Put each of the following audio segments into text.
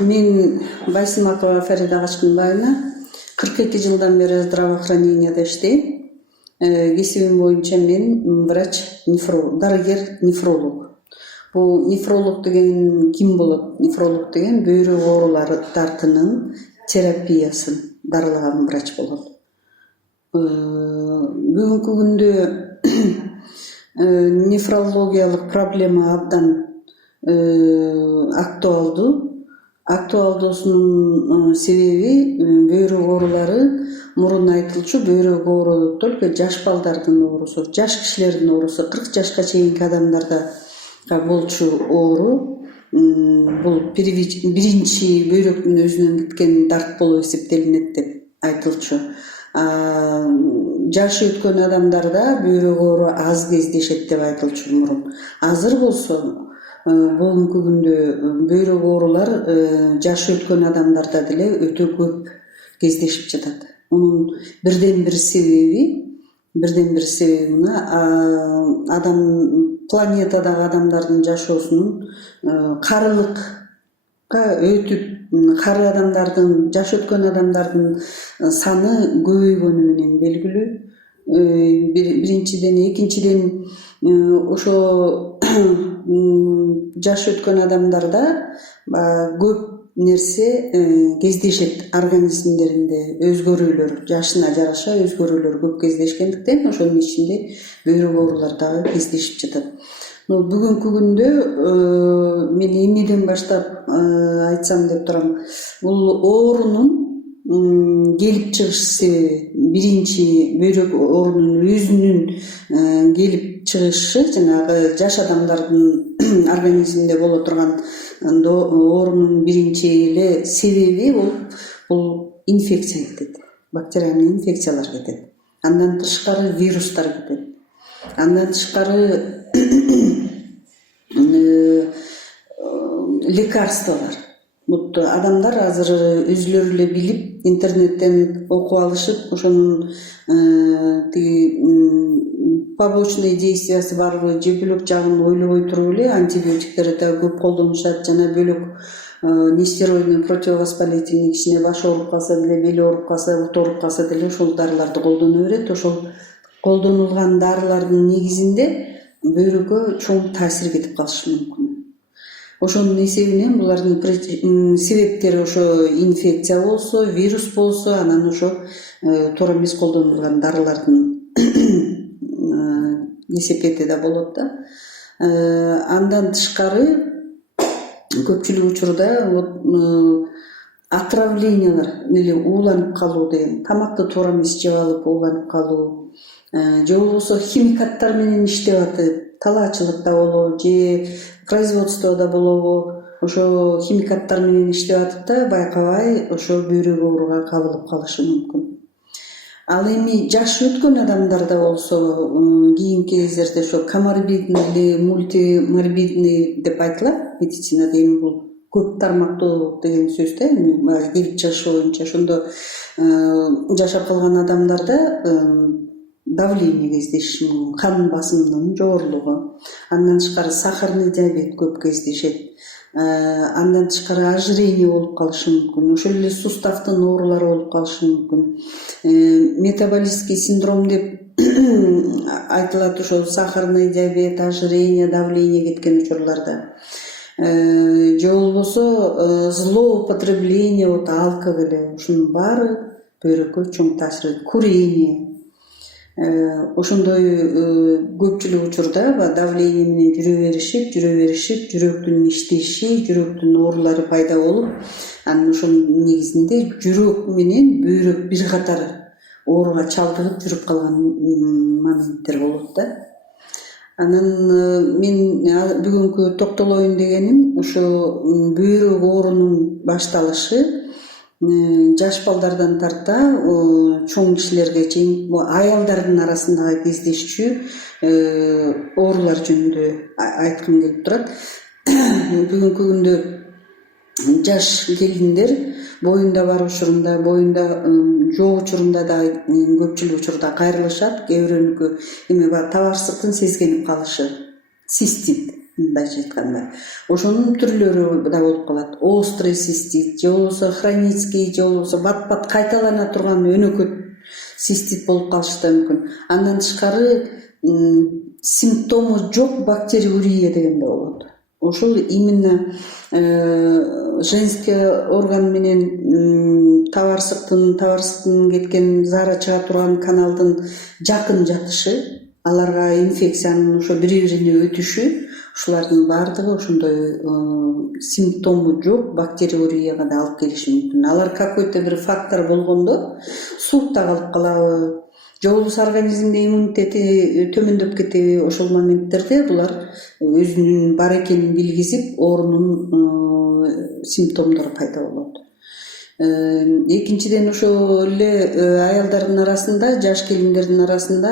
Мен Байсымакова Фарида Качкынбаевна 42 жылдан бери здравоохраненияда иштейм. Кесибим боюнча мен дарыгер нефролог. Бул нефролог деген ким болот? Нефролог деген бөйрөк ооруларынын терапиясын дарылаган врач болот. Бүгүнкү күндө нефрологиялык проблема абдан актуалдуусунун себеби бөйрөк оорулары мурун айтылчу бөйрөк оору только жаш балдардын оорусу, жаш кишилердин оорусу, 40 жашка чейинки адамдарда болчу оору. Бул биринчи бөйрөктүн өзүнөн кеткен дарт болуп эсептелинет деп айтылчу. Жашы өткөн адамдарда бөйрөк оору аз кездешет деп айтылчу мурун. Азыр болсо бүгүнкү күндө бөйрөк оорулар жашы өткөн адамдарда деле өтө көп кездешип жатат. Мунун бирден бир себеби мына адам планетадагы адамдардын жашоосунун карылыкка өтүп кары адамдардын жаш өткөн адамдардын саны көбөйгөнү менен белгилүү. Биринчиден, экинчиден ошо жаш өткөн адамдарда көп нерсе кездешет, организмдеринде өзгөрүүлөр, жашына жараша өзгөрүүлөр көп кездешкендиктен ошонун ичинде бөйрөк оорулар дагы кездешип жатат. Бүгүнкү күндө мен эмнеден баштап айтсам деп турам, бул оорунун келип чыгыш себеби, биринчи бөйрөк оорунун өзүнүн келип чыгышы жанагы жаш адамдардын организминде боло турган оорунун биринчи эле себеби бул инфекция кетет, бактериялык инфекциялар кетет, андан тышкары вирустар кетет, андан тышкары лекарстволор. Адамдар азыр өзүлөрү эле билип, интернеттен окуп алышып, ошонун побочный действиясы барбы, же бөлөк жагын ойлобой туруп эле антибиотиктерди да көп колдонушат, жана бөлөк нестероидный противовоспалительный, кичине башы ооруп калса деле, бели ооруп калса, бут ооруп калса деле ошол дарыларды колдоно берет. Ошол колдонулган дарылардын негизинде бөйрөккө чоң таасир кетип калышы мүмкүн. Ошонун эсебинен булардын себептери ошо инфекция болсо, вирус болсо, анан ошо туура эмес колдонулган дарылардын эсепети да болот да. Андан тышкары көпчүлүк учурда отравлениялар, ууланып калуу деген, тамакты туура эмес жеп алып ууланып калуу, же болбосо химикаттар менен иштеп атып, талаачылыкта болобу, же производствода болобу, ошо химикаттар менен иштеп атып да байкабай ошо бөйрөк ооруга кабылып калышы мүмкүн. Ал эми жаш өткөн адамдарда болсо кийинки кездерде ошо коморбидный или мультиморбидный деп айтылат медицинада, эми бул көп тармактуу деген сөз да, эми келип чыгышы боюнча. Ошондо жашап калган адамдарда давление кездешиши мүмкүн, кан басымынын жогорулугу, андан тышкары сахарный диабет көп кездешет, андан тышкары ожирение болуп калышы мүмкүн, ошол эле суставдын оорулары болуп калышы мүмкүн, метаболический синдром деп айтылат, ошо сахарный диабет, ожирение, давление кеткен учурларда, же болбосо злоупотребление алкоголя, ушунун баары бөйрөккө чоң таасир этет, курение. Ошондой көпчүлүк учурда давление менен жүрө беришип, жүрөктүн иштеши, жүрөктүн оорулары пайда болуп, анан ошонун негизинде жүрөк менен бөйрөк бир катар ооруга чалдыгып жүрүп калган моменттер болот да. Анан мен бүгүнкү токтолоюн дегеним ошо бөйрөк оорунун башталышы жаш балдардан тарта чоң кишилерге чейин аялдардын арасындагы кездешчү оорулар жөнүндө айткым келип турат. Бүгүнкү күндө жаш келиндер боюнда бар учурунда, боюнда жок учурунда да көпчүлүк учурда кайрылышат. Кээ бирөөнүкү эми табарсыздыктын сезгенип калышы, цистит мындайча айтканда. Ошонун түрлөрү да болуп калат. Острый цистит, же болбосо хронический, же болбосо бат-бат кайталана турган өнөкөт цистит болуп калышы да мүмкүн. Андан тышкары симптому жок бактериурия деген да болот. Ошол именно женский орган менен табарсыктын кеткен зара чыга турган каналдын жакын жатышы, аларга инфекциянын ошо бири-бирине өтүшү, ушулардын баардыгы ошондой симптому жок бактериурияга да алып келиши мүмкүн. Алар какой-то бир фактор болгондо суукта калып калабы, же болбосо организмде иммунитети төмөндөп кетеби, ошол моменттерде булар өзүнүн бар экенин билгизип, оорунун симптомдору пайда болот. Экинчиден ошол эле аялдардын арасында, жаш келиндердин арасында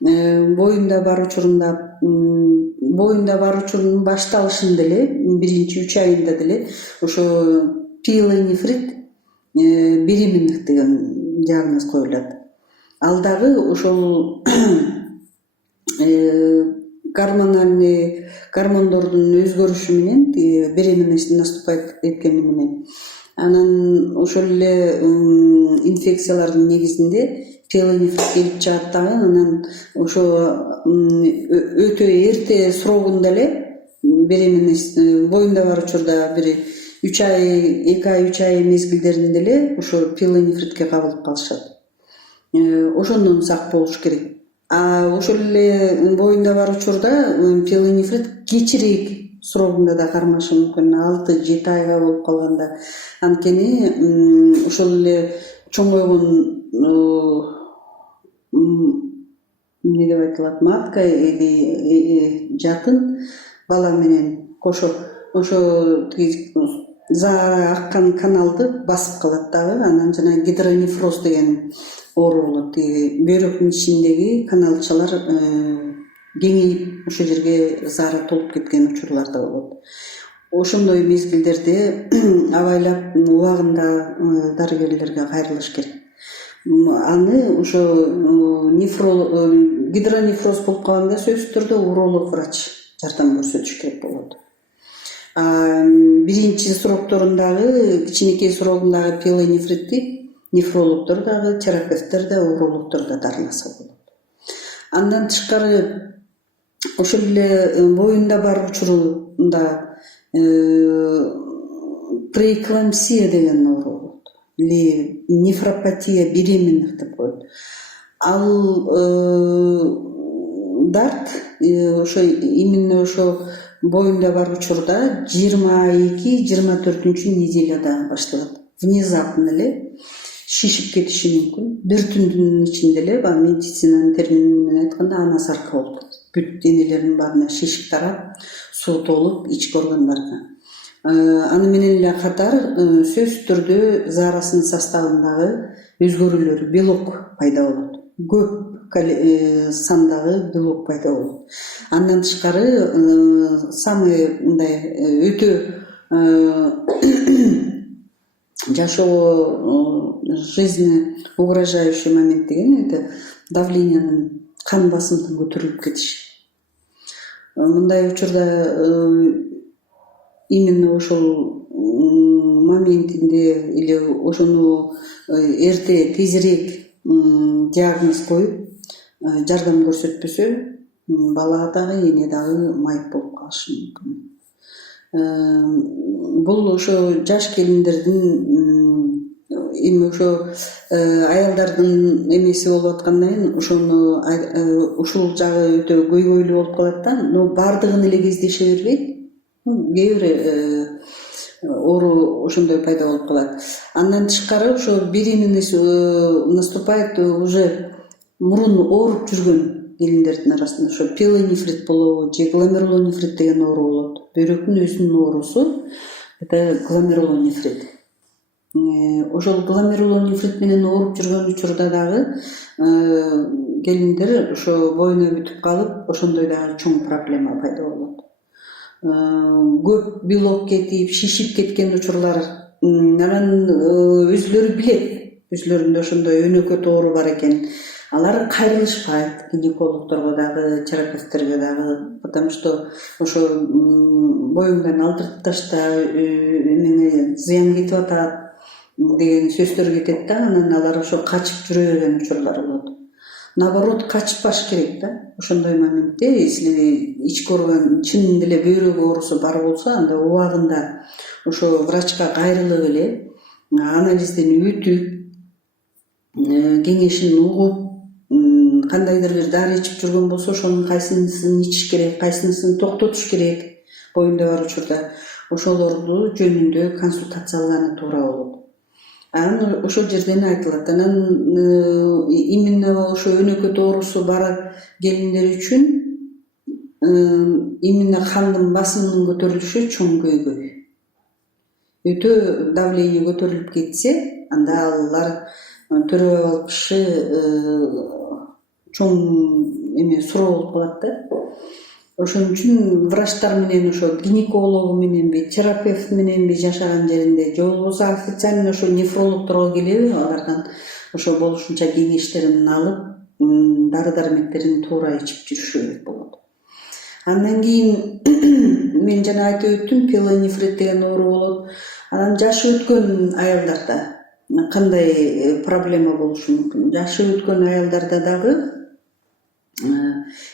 боюнда бар учурунун башталышында эле, биринчи 3 айында деле ошо пиелонефрит беременных деген диагноз коюлат. Ал дагы ошол гормондордун өзгөрүшү менен беременность наступать эткени менен. Анан ошол эле инфекциялардын негизинде пиелонефрит келип чыгат дагы, анан ошо өтө эрте срогунда эле беременность боюнда бар учурда бир 2 ай 3 ай мезгилдеринде эле ошо пиелонефритке кабылып калышат. Ошондон сак болуш керек. Ошол эле боюнда бар учурда пиелонефрит кечирээк срогунда да кармашы мүмкүн, 6-7 айга болуп калганда. Анткени ошол эле чоңойгон эмне деп айтылат, матка или жатын бала менен кошо ошо зара аккан каналды басып калат дагы. Анан жана гидронефроз деген оору болот. Бөйрөктүн ичиндеги каналчалар кеңейип ошол жерге зара толуп кеткен учурлар да болот. Ошондой мезгилдерде абайлап убагында дарыгерлерге кайрылыш керек. Аны ошо гидронефроз болуп калганда сөзсүз түрдө уролог врач жардам көрсөтүш керек болот. Биринчи срокторундагы, кичинекей срогундагы пиелонефритти нефрологдор дагы, терапевттер да, урологдор да дарыласа болот. Андан тышкары ошол эле боюнда бар учурунда преэклампсия деген оору болот. Или нефропатия беременных деп коет. Ал дарт ошо именно ошо боюнда бар учурда 22-24 неделяда башталат. Внезапно эле шишип кетиши мүмкүн. Бир түндүн ичинде эле, медицинанын термини менен айтканда, анасарка болуп кетет. Бүт денелердин баарына шишик тарап, суу толуп ички органдарына. Аны менен эле катар сөзсүз түрдө зарасынын составындагы өзгөрүүлөр, белок пайда болот. Көп сандагы белок пайда болот. Андан тышкары самый мындай өтө жашоо жизни угрожающий момент деген это давлениянын, кан басымдын көтөрүлүп кетиши. Мындай учурда именно ошол моментинде или ошону эрте тезирээк диагноз коюп жардам көрсөтпөсө, бала дагы эне дагы майып болуп калышы мүмкүн. Бул ошо жаш келиндердин эми ошо аялдардын эмеси болуп аткандан кийин ошону ушул жагы өтө көйгөйлүү болуп калат да, но баардыгын эле кездеше бербейт. Кээ бир оору ошондой пайда болуп калат. Андан тышкары ошо беременность наступает уже мурун ооруп жүргөн келиндердин арасында. Ошо пиелонефрит болобу же гломерулонефрит деген оору болот. Бөйрөктүн өзүнүн оорусу это гломерулонефрит. Ошол гломерулонефрит менен ооруп жүргөн учурда дагы келиндер ошо боюна бүтүп калып, ошондой дагы чоң проблема пайда болот. Көп белок кетип, шишип кеткен учурлар, анан өзүлөрү билет, өзүлөрүндө ошондой өнөкөт оору бар экен. алар кайрылышпайт гинекологдорго дагы, терапевттерге дагы, потому что ошо боюңдан алдырып ташта, эмеңе зыян кетип атат деген сөздөр кетет да, анан алар ошо качып жүрө берген учурлар болот. Наоборот, качпаш керек да. Ошондой моментте, если ички орган чын деле бөйрөк оорусу бар болсо, анда убагында ошо врачка кайрылып эле анализден өтүп, кеңешин угуп, кандайдыр бир дары ичип жүргөн болсо, ошонун кайсынысын ичиш керек, кайсынысын токтотуш керек боюнда бар учурда, ошолорду жөнүндө консультация алганы туура болот. Анан ошол жерден айтылат. Анан именно ошо өнөкөт оорусу бар келиндер үчүн именно кандын басымынын көтөрүлүшү чоң көйгөй. Өтө давление көтөрүлүп кетсе, анда алар төрөп алышы чоң эме суроо болуп калат да. Ошон үчүн врачтар менен ошо гинекологу мененби, терапевт мененби жашаган жеринде, же болбосо официально ошо нефрологдорго келеби, алардан ошо болушунча кеңештерин алып, дары-дармектерин туура ичип жүрүшү керек болот. Андан кийин мен жана айтып өттүм, пилонефрит деген оору болот. Анан жашы өткөн аялдарда кандай проблема болушу мүмкүн? Жашы өткөн аялдарда дагы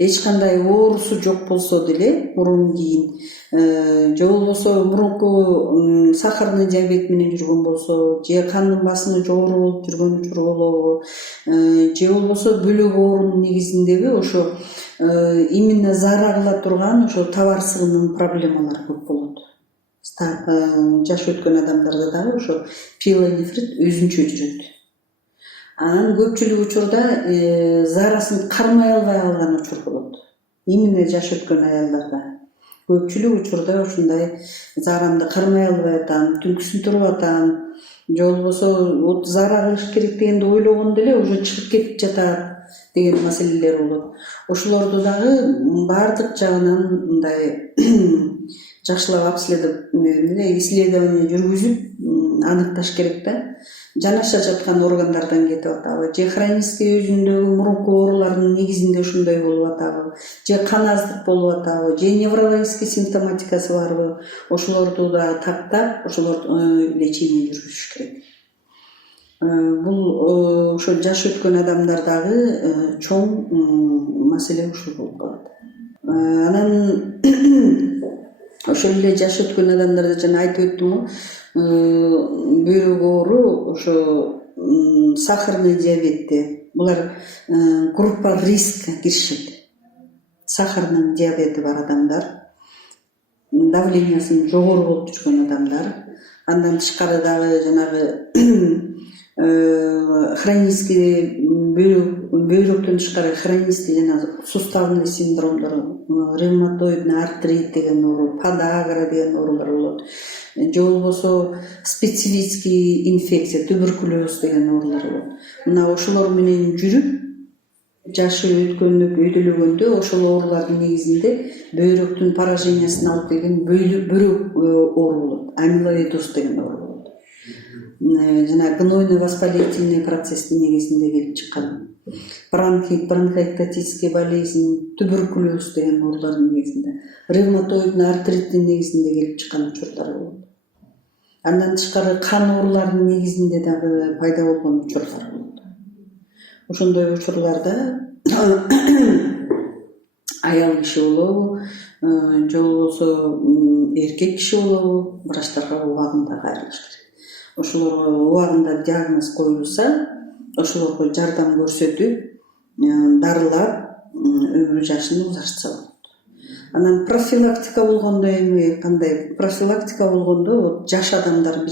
эч кандай оорусу жок болсо деле, мурун кийин, же болбосо мурунку сахарный диабет менен жүргөн болсо, же кандын басымы жогору болуп жүргөн учур болобу, же болбосо бөлөк оорунун негизиндеги ошо именно заара кыла турган ошо табарсыгынын проблемалары көп болот. Жаш өткөн адамдарда дагы ошо пилонефрит өзүнчө жүрөт. Анан көпчүлүк учурда заарасын кармай албай калган учур болот. Именно жаш өткөн аялдарда. Көпчүлүк учурда ушундай заарамды кармай албай атам, түнкүсүн туруп атам, же болбосо заара кылыш керек дегенди ойлогондо эле уже чыгып кетип жатат деген маселелер болот. Ошолорду дагы баардык жагынан мындай жакшылап исследование жүргүзүп аныкташ керек да. Жанаша жаткан органдардан кетип атабы, же хронический өзүндөгү мурунку оорулардын негизинде ушундай болуп атабы, же кан аздык болуп атабы, же неврологический симптоматикасы барбы, ошолорду да тактап, ошолорду лечение жүргүзүш керек. Бул ошо жаш өткөн адамдардагы чоң маселе ушул болуп калат. Анан ошол эле жаш өткөн адамдарда жана айтып өттүм, бөйрөк оору ошо сахарный диабетте, булар группа риска киришет. Сахарный диабети бар адамдар, давлениясын жогору болуп жүргөн адамдар, андан тышкары дагы жанагы хронический бөйрөктөн тышкары хронический жанагы суставный синдромдор, ревматоидный артрит деген оору, подагра деген оорулар болот. Же болбосо специфический инфекция, туберкулез деген оорулар болот. Мына ошолор менен жүрүп, жашы өткөндө, өйдөлөгөндө ошол оорулардын негизинде бөйрөктүн поражениясын алып келген бөйрөк оору болот. Амилоидоз деген оору болот. Жана гнойно воспалительный процесстин негизинде келип чыккан. Бронхит, бронхоэктатический болезнь, туберкулез деген оорулардын негизинде, ревматоидный артриттин негизинде келип чыккан учурлар болот. Андан тышкары кан ооруларынын негизинде дагы пайда болгон учурлар болот. Ошондой учурларда аял киши болобу, же болбосо эркек киши болобу, врачтарга убагында кайрылыш керек. Ошолорго убагында диагноз коюлса, ошолорго жардам көрсөтүп, дарылап, өмүр жашын узартса болот. Анан профилактика болгондо эми кандай? Профилактика болгондо вот жаш адамдар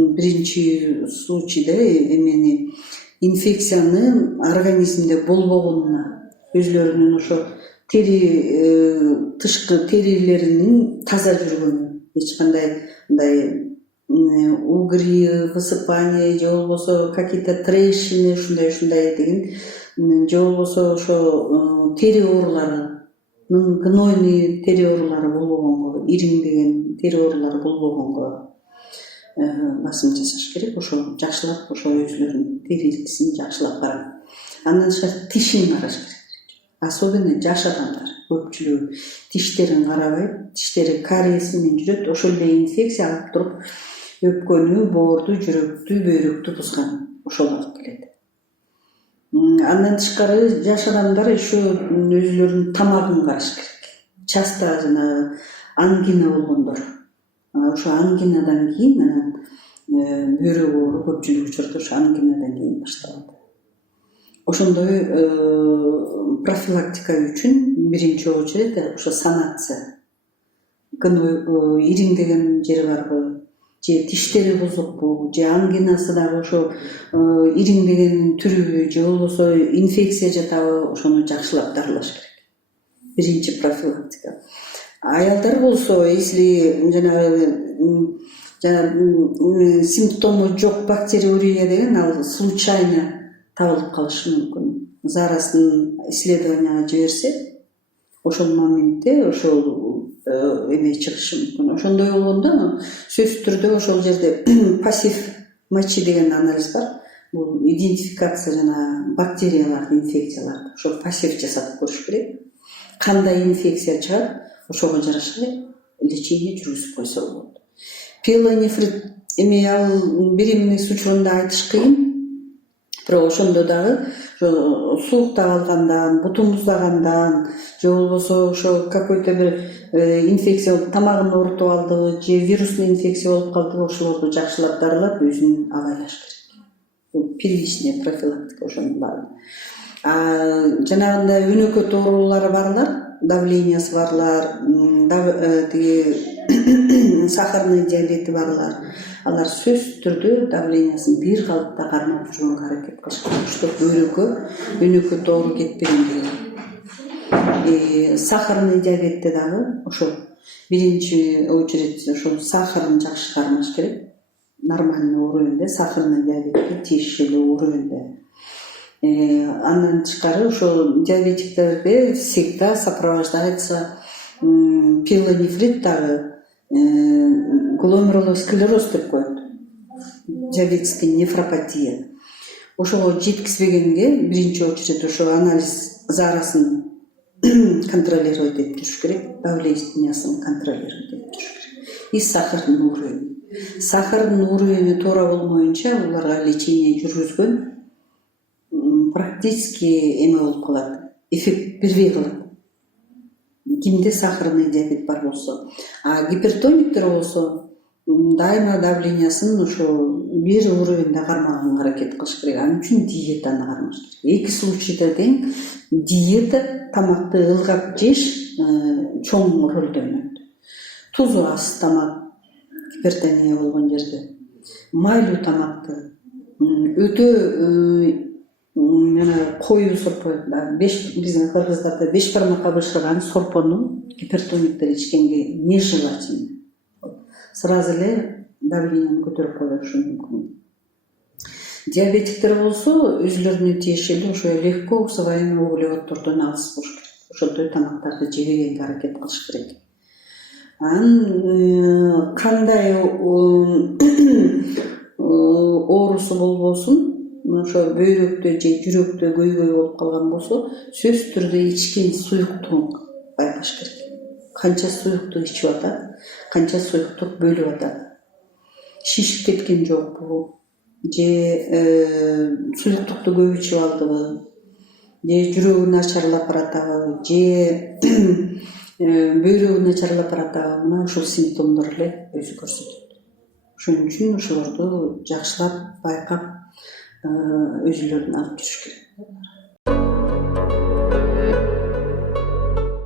биринчи случайда эмени инфекцияны организмде болбогонуна, өзлөрүнүн ошо тышкы терилеринин таза жүргөнү, эч кандай мындай угри, высыпание, же болбосо какие-то трещины, ушундай деген, же болбосо ошо тери ооруларынын гнойный тери оорулары болбогонго, ириң деген тери оорулары болбогонго, басым жасаш керек. Ошо жакшылап ошо өзүлөрүнүн терисин жакшылап барат. Андан тышкары тишин караш керек. Особенно жаш адамдар көпчүлүгү тиштерин карабайт, тиштери кариес менен жүрөт. Ошол эле инфекция алып туруп өпкөнү, боорду, жүрөктү, бөйрөктү бузган. Ошол алып келет. Андан тышкары жаш адамдар еще өзүлөрүнүн тамагын караш керек. Часто жана ангина болгондор. Ошо ангинадан кийин анан бөйрөк оору көпчүлүк учурда ошо ангинадан кийин башталат. Ошондой профилактика үчүн биринчи очередь ошо санация. Ириңдеген жери барбы, же тиштери бузукпу, же ангинасы дагы ошо ириңдегенин түрүбү, же болбосо инфекция жатабы, ошону жакшылап дарылаш керек. Биринчи профилактика. Аялдар болсо, если жанагы симптому жок бактериурия деген ал случайно табылып калышы мүмкүн. Зарасын исследованияга жиберсе, ошол моментте ошол эме чыгышы мүмкүн. Ошондой болгондо сөзсүз түрдө ошол жерде пассив мочи деген анализ бар. Бул идентификация жана бактерияларды, инфекцияларды ошо пассив жасап көрүш керек. Кандай инфекция чыгат, ошого жараша лечение жүргүзүп койсо болот. Пилонефрит эми ал бир эмнеси учурунда айтыш кыйын. Бирок ошондо дагы сууктап алгандан, бутун буздагандан, же болбосо ошо какой-то бир инфекция тамагын оорутуп алды, же вирусный инфекция болуп калды, ошолорду жакшылап дарылап өзүн абайлаш керек. Бул первичная профилактика ошонун баары. Жанагындай өнөкөт оорулары барлар, давлениясы барлар, сахарный диабети барлар, алар сөзсүз түрдө давлениясын бир калыпта кармап жүргөнгө аракет кылыш керек, чтобы бөйрөккө өнөкөт оору кетпегендиги. Сахарный диабетте дагы ошо биринчи очередь ошо сахарын жакшы кармаш керек. Нормальный уровеньде, сахарный диабетке тиешелүү уровеньде. Андан тышкары ошо диабетиктерде всегда сопровождается пилонефрит дагы гломерулосклероз деп коет. Диабетическая нефропатия. Ошого жеткизбегенге биринчи очередь ошо анализ зарасын контролировать этип туруш керек, давлениясын контролировать этип туруш керек. И сахардын уровени. Сахардын уровени туура болмоюнча буларга лечение жүргүзгөн практически эме болуп калат, эффект бербей калат. Кимде сахарный диабет бар болсо, гипертониктер болсо дайыма давлениясын ошо бир уровеньде кармаганга аракет кылыш керек. Анын үчүн диетаны кармаш керек. Эки случайда тең диета, тамакты ылгап жеш чоң ролду ойнойт. Тузу аз тамак, гипертония болгон жерде, майлуу тамакты, өтө коюу сорпо, биздин кыргыздарда 5 бармакка бышырган сорпону гипертониктер ичкенге нежелательно. Сразу эле давленияны көтөрүп коюшу мүмкүн. Диабетиктер болсо өзүлөрүнө тиешелүү ошо легко усвояемый углеводдордон алыс болуш керек. Ошондой тамактарды жебегенге аракет кылыш керек. Кандай оорусу болбосун, ошо бөйрөктө же жүрөктө көйгөй болуп калган болсо, сөзсүз түрдө ичкен суюктугун байкаш керек. Канча суюктук ичип атат, канча суюктук бөлүп атат. Шишип кеткен жокпу, же суюктукту көп ичип алдыбы, же жүрөгү начарлап баратабы, же бөйрөгү начарлап баратабы, мына ушул симптомдор эле өзү көрсөтөт. Ошон үчүн ошолорду жакшылап байкап өзүлөрүн алып жүрүш керек.